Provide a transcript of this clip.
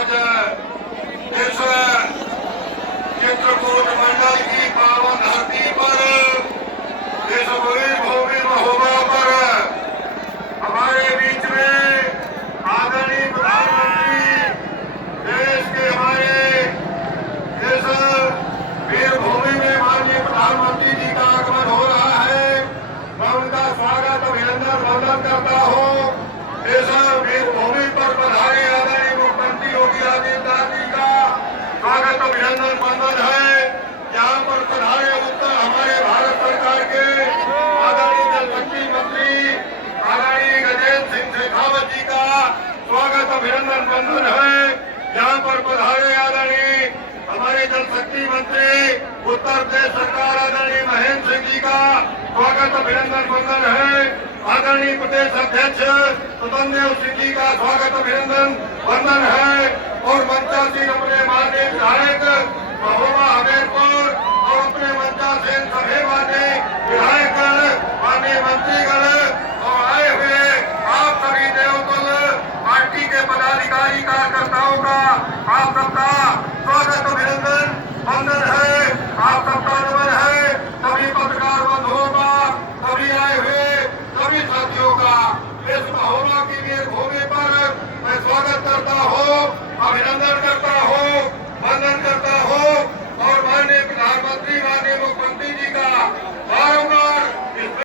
आज इस चित्रकूट मंडल की पावन धरती पर इस वीर भूमि महोबा पर हमारे बीच में आदरणीय प्रधानमंत्री देश के हमारे इस वीर भूमि में माननीय प्रधानमंत्री जी का आगमन हो रहा है। मैं उनका स्वागत अभिनंदन वंदन करता हूँ। इस वीर भूमि पर पधारे आदरणीय मुख्यमंत्री योगी आदित्यनाथ जी का स्वागत अभिनंदन वंदन है। यहाँ पर पधारे उत्तर हमारे भारत सरकार के आदरणीय जल शक्ति मंत्री आदरणीय गजेंद्र सिंह शेखावत जी का स्वागत अभिनंदन वंदन है। यहाँ पर पधारे आदरणीय हमारे जल शक्ति मंत्री उत्तर प्रदेश सरकार आदरणीय महेंद्र सिंह जी का स्वागत अभिनंदन वंदन है। आदरणीय प्रदेश अध्यक्ष सुतनदेव सिंह जी का स्वागत अभिनंदन वंदन है। और मंचासीन अपने माननीय विधायक महोबा हमीरपुर और अपने मंचासीन सभी माननीय विधायक माननीय मंत्रीगण और आए हुए आप सभी देवतुल्य पार्टी के पदाधिकारी कार्यकर्ताओं का आप सबका